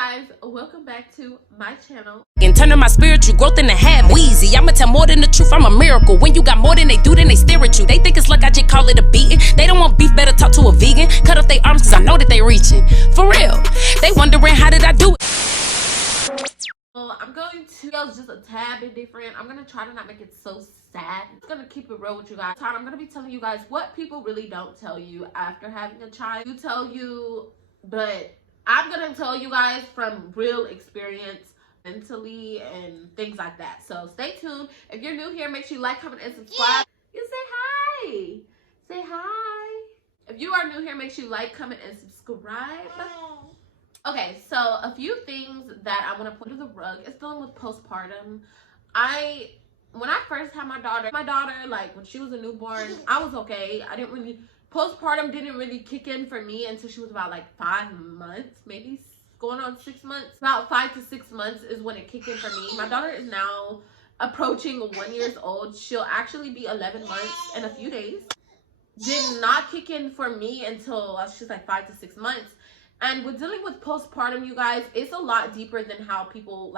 Guys, welcome back to my channel. And turning my spiritual growth into half wheezy. I'ma tell more than the truth, I'm a miracle. When you got more than they do, then they stare at you. They think it's luck, I just call it a beating. They don't want beef, better talk to a vegan. Cut off their arms cause I know that they reaching. For real, they wondering how did I do it. So I'm going to go just a tad bit different. I'm gonna try to not make it so sad. I'm gonna keep it real with you guys. I'm gonna be telling you guys what people really don't tell you after having a child. You tell you, but I'm gonna tell you guys from real experience mentally and things like that. So stay tuned. If you're new here, make sure you like, comment, and subscribe. You say hi. Say hi. If you are new here, make sure you like, comment, and subscribe. Okay, so a few things that I want to put under the rug is dealing with postpartum. When I first had my daughter, like when she was a newborn, I was okay. Postpartum didn't really kick in for me until she was about like 5 months, maybe going on 6 months. About 5 to 6 months is when it kicked in for me. My daughter is now approaching 1 year old. She'll actually be 11 months in a few days. Did not kick in for me until she's like 5 to 6 months. And with dealing with postpartum, you guys, it's a lot deeper than how people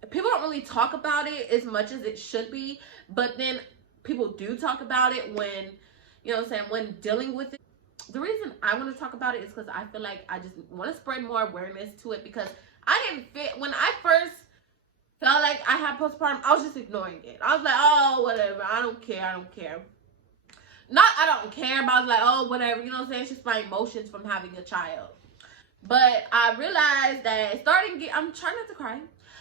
don't really talk about it as much as it should be. But then people do talk about it when, you know what I'm saying, when dealing with it. The reason I want to talk about it is because I feel like I just want to spread more awareness to it, because I didn't fit. When I first felt like I had postpartum, I was just ignoring it. I was like, oh, whatever. I don't care. Not I don't care, but I was like, oh, whatever. You know what I'm saying? It's just my emotions from having a child. But I realized that I'm trying not to cry.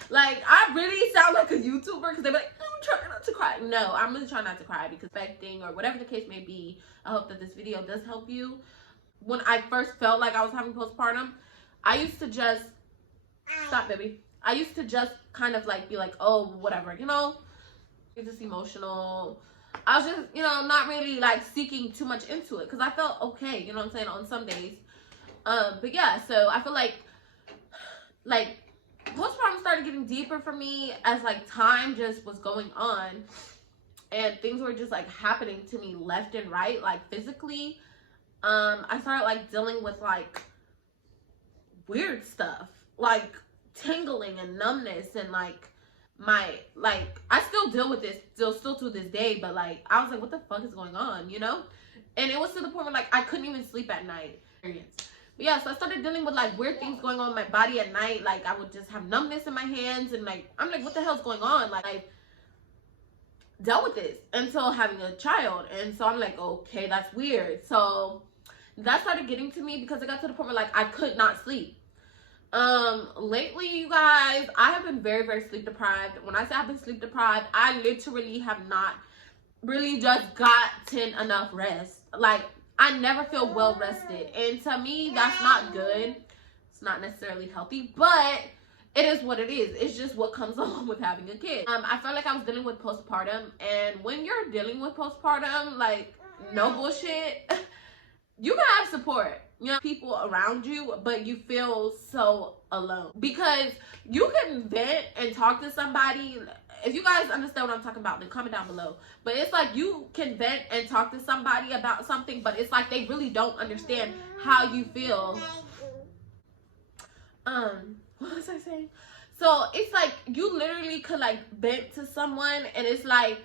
Like, I really sound like a YouTuber because they're like, I'm trying not to cry. No, I'm really trying not to cry because expecting or whatever the case may be. I hope that this video does help you. When I first felt like I was having postpartum, I used to just stop, baby. I used to just kind of like be like, oh, whatever, you know, it's just emotional. I was just, you know, not really like seeking too much into it because I felt okay, you know what I'm saying, on some days. But yeah, so I feel like postpartum started getting deeper for me as like time just was going on and things were just like happening to me left and right, like physically. I started like dealing with like weird stuff, like tingling and numbness, and like I still deal with this still to this day, but like I was like, what the fuck is going on, you know? And it was to the point where like I couldn't even sleep at night. But yeah, so I started dealing with like weird things going on in my body at night. Like I would just have numbness in my hands, and like I'm like, what the hell's going on? Like I dealt with this until having a child, and so I'm like, okay, that's weird. So that started getting to me because it got to the point where like I could not sleep. Lately, you guys, I have been very, very sleep deprived. When I say I've been sleep deprived, I literally have not really just gotten enough rest. Like, I never feel well rested. And to me, that's not good. It's not necessarily healthy, but it is what it is. It's just what comes along with having a kid. I felt like I was dealing with postpartum, and when you're dealing with postpartum, like, no bullshit, you can have support. You know, people around you, but you feel so alone because you can vent and talk to somebody. If you guys understand what I'm talking about, then comment down below. But it's like you can vent and talk to somebody about something, but it's like they really don't understand how you feel. What was I saying? So it's like you literally could like vent to someone, and it's like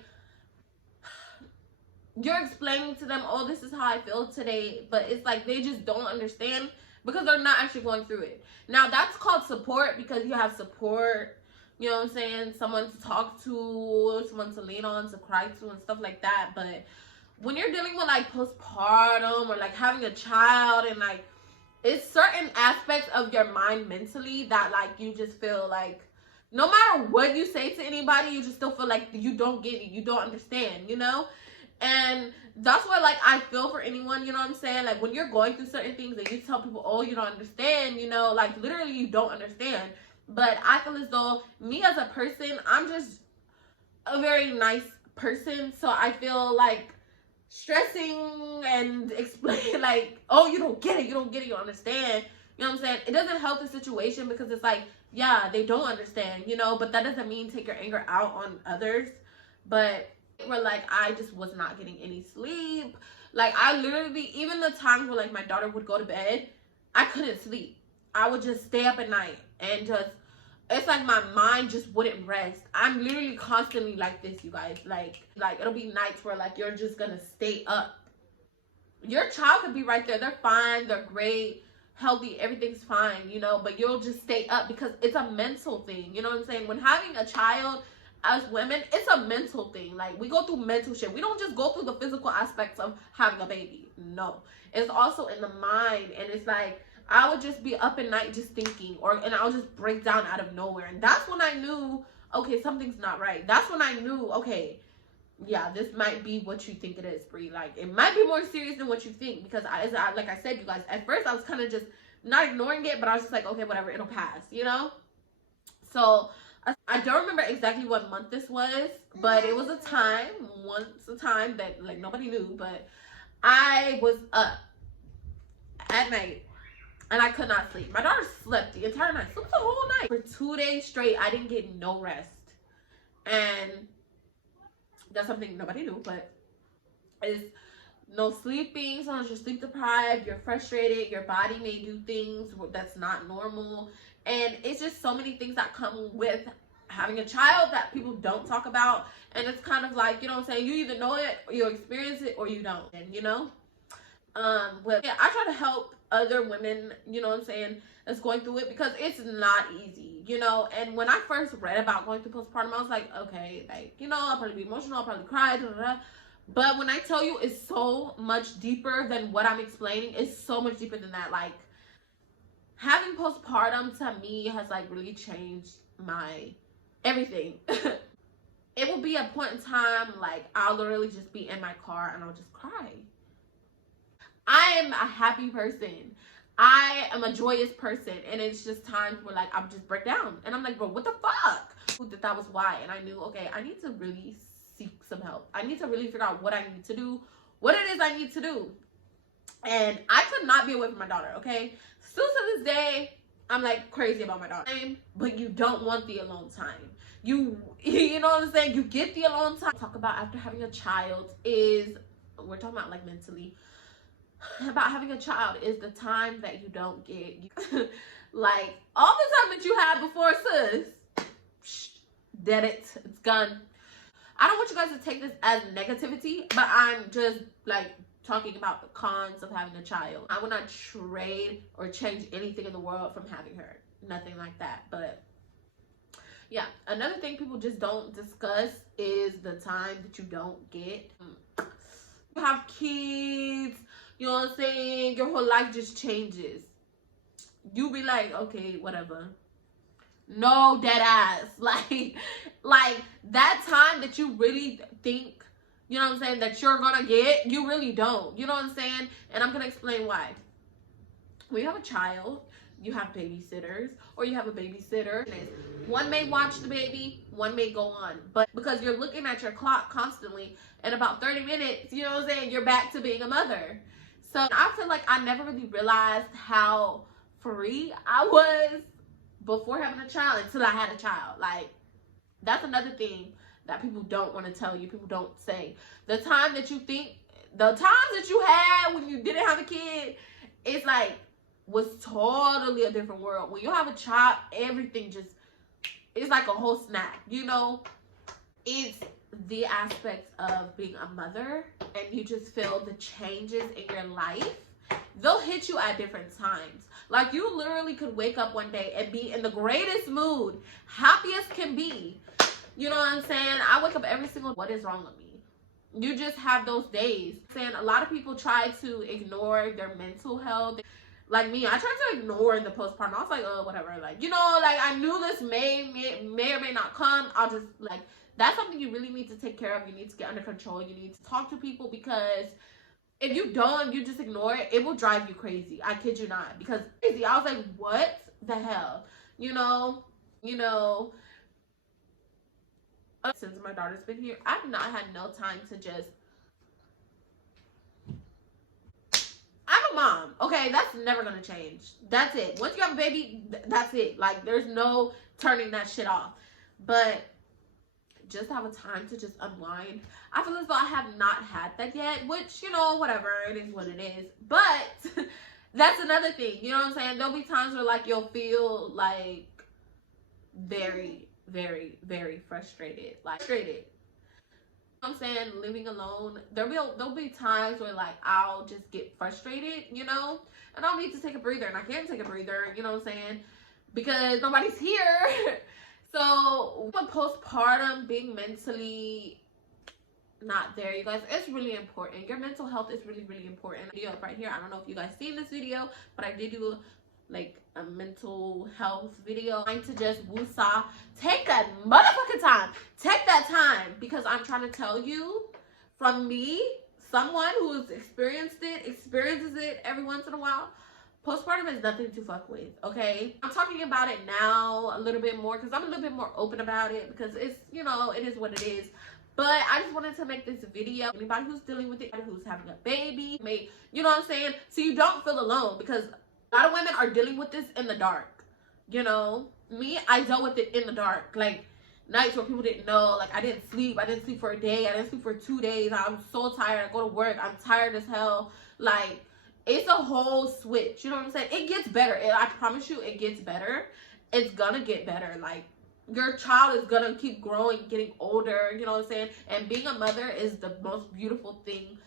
you're explaining to them, oh, this is how I feel today, but it's like they just don't understand because they're not actually going through it. Now, that's called support because you have support, you know what I'm saying, someone to talk to, someone to lean on, to cry to, and stuff like that. But when you're dealing with like postpartum or like having a child, and like it's certain aspects of your mind mentally that like you just feel like no matter what you say to anybody, you just still feel like you don't get it, you don't understand, you know? And that's why, like, I feel for anyone, you know what I'm saying? Like, when you're going through certain things and you tell people, oh, you don't understand, you know, like, literally you don't understand. But I feel as though me as a person, I'm just a very nice person. So I feel like stressing and explaining, like, oh, you don't get it, you don't understand. You know what I'm saying? It doesn't help the situation because it's like, yeah, they don't understand, you know, but that doesn't mean take your anger out on others. But where like I just was not getting any sleep. Like I literally, even the times where like my daughter would go to bed, I couldn't sleep. I would just stay up at night and just, it's like my mind just wouldn't rest. I'm literally constantly like this, you guys. Like it'll be nights where like you're just gonna stay up. Your child could be right there. They're fine. They're great, healthy. Everything's fine, you know. But you'll just stay up because it's a mental thing. You know what I'm saying? When having a child, as women, it's a mental thing. Like, we go through mental shit. We don't just go through the physical aspects of having a baby. No, it's also in the mind. And it's like, I would just be up at night just thinking, and I'll just break down out of nowhere. And that's when I knew, okay, something's not right. That's when I knew, okay, yeah, this might be what you think it is, Brie. Like, it might be more serious than what you think. Because like I said, you guys, at first I was kind of just not ignoring it, but I was just like, okay, whatever, it'll pass, you know. So I don't remember exactly what month this was, but it was a time that like nobody knew, but I was up at night and I could not sleep. My daughter slept the entire night, slept the whole night. For 2 days straight, I didn't get no rest. And that's something nobody knew, but it's no sleeping. Sometimes you're sleep deprived, you're frustrated, your body may do things that's not normal. And it's just so many things that come with having a child that people don't talk about. And it's kind of like, you know what I'm saying, you either know it or you experience it or you don't. And you know, but yeah, I try to help other women, you know what I'm saying, that's going through it, because it's not easy, you know. And when I first read about going through postpartum, I was like, okay, like, you know, I'll probably be emotional, I'll probably cry, da, da, da. But when I tell you, it's so much deeper than what I'm explaining. It's so much deeper than that. Like, having postpartum to me has like really changed my everything. It will be a point in time, like, I'll literally just be in my car and I'll just cry. I am a happy person. I am a joyous person. And it's just times where like I'm just break down. And I'm like, bro, what the fuck? That was why. And I knew, okay, I need to really seek some help. I need to really figure out what I need to do, what it is I need to do. And I could not be away from my daughter, okay? Still to this day, I'm like crazy about my daughter. But you don't want the alone time. You know what I'm saying? You get the alone time. Talk about after having a child is, we're talking about like mentally, about having a child is the time that you don't get. Like, all the time that you had before, sis, dead it's gone. I don't want you guys to take this as negativity, but I'm just like talking about the cons of having a child. I would not trade or change anything in the world from having her. Nothing like that. But yeah, another thing people just don't discuss is the time that you don't get. You have kids, you know what I'm saying? Your whole life just changes. You be like, okay, whatever. No, dead ass. Like that time that you really think, you know what I'm saying, that you're gonna get, you really don't. You know what I'm saying? And I'm gonna explain why. When you have a child, you have babysitters, or you have a babysitter. One may watch the baby, one may go on. But because you're looking at your clock constantly, in about 30 minutes, you know what I'm saying, you're back to being a mother. So I feel like I never really realized how free I was before having a child until I had a child. Like, that's another thing that people don't want to tell you. People don't say. The time that you think, the times that you had when you didn't have a kid, it's like, was totally a different world. When you have a child, everything just, it's like a whole snap, you know? It's the aspects of being a mother, and you just feel the changes in your life. They'll hit you at different times. Like, you literally could wake up one day and be in the greatest mood, happiest can be. You know what I'm saying? I wake up every single, what is wrong with me? You just have those days. Saying a lot of people try to ignore their mental health. Like me, I tried to ignore the postpartum. I was like, oh, whatever. Like, you know, like, I knew this may or may not come. I'll just, like, that's something you really need to take care of. You need to get under control. You need to talk to people, because if you don't, you just ignore it, it will drive you crazy. I kid you not. Because crazy. I was like, what the hell? You know, since my daughter's been here, I've not had no time to just, I'm a mom, okay? That's never gonna change. That's it. Once you have a baby, that's it. Like, there's no turning that shit off. But just have a time to just unwind. I feel as though I have not had that yet, which, you know, whatever, it is what it is. But That's another thing. You know what I'm saying? There'll be times where like you'll feel like very, very, very frustrated. Like frustrated. I'm saying, living alone, there'll be times where like I'll just get frustrated, you know, and I'll need to take a breather, and I can't take a breather, you know what I'm saying, because nobody's here. So with postpartum, being mentally not there, you guys, it's really important. Your mental health is really, really important. Video right here, I don't know if you guys seen this video, but I did do like a mental health video. Trying to just woosah. Take that motherfucking time. Take that time, because I'm trying to tell you, from me, someone who's experiences it every once in a while, postpartum is nothing to fuck with, okay? I'm talking about it now a little bit more because I'm a little bit more open about it, because it's, you know, it is what it is. But I just wanted to make this video. Anybody who's dealing with it, who's having a baby, you know what I'm saying? So you don't feel alone, because a lot of women are dealing with this in the dark. You know, me, I dealt with it in the dark. Like nights where people didn't know. Like I didn't sleep for a day. I didn't sleep for 2 days. I'm so tired. I go to work. I'm tired as hell. Like it's a whole switch. You know what I'm saying? It gets better. I promise you, it gets better. It's gonna get better. Like your child is gonna keep growing, getting older. You know what I'm saying? And being a mother is the most beautiful thing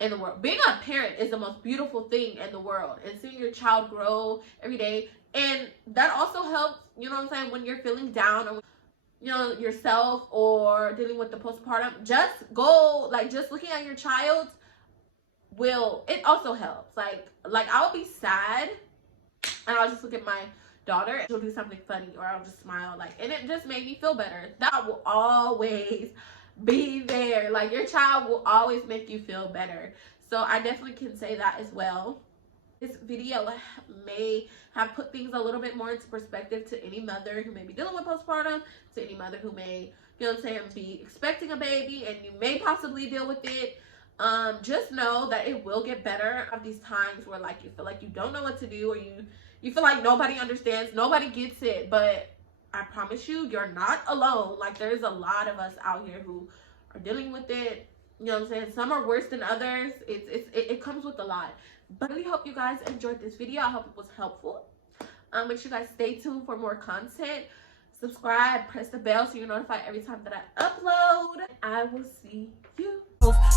in the world. Being a parent is the most beautiful thing in the world, and seeing your child grow every day. And that also helps, you know what I'm saying, when you're feeling down or, you know, yourself, or dealing with the postpartum. Just go, like, just looking at your child it also helps. Like I'll be sad and I'll just look at my daughter, she'll do something funny, or I'll just smile, like, and it just made me feel better. That will always be there. Like your child will always make you feel better. So I definitely can say that as well. This video may have put things a little bit more into perspective to any mother who may be dealing with postpartum, to any mother who may, you know what I'm saying, be expecting a baby and you may possibly deal with it. Just know that it will get better. Of these times where like you feel like you don't know what to do, or you feel like nobody understands, nobody gets it, but I promise you, you're not alone. Like there's a lot of us out here who are dealing with it. You know what I'm saying? Some are worse than others. It comes with a lot. But I really hope you guys enjoyed this video. I hope it was helpful. Make sure you guys stay tuned for more content. Subscribe, press the bell so you're notified every time that I upload. I will see you.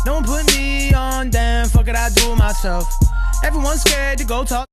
Don't put me on, damn, fuck it, I do it myself. Everyone's scared to go talk.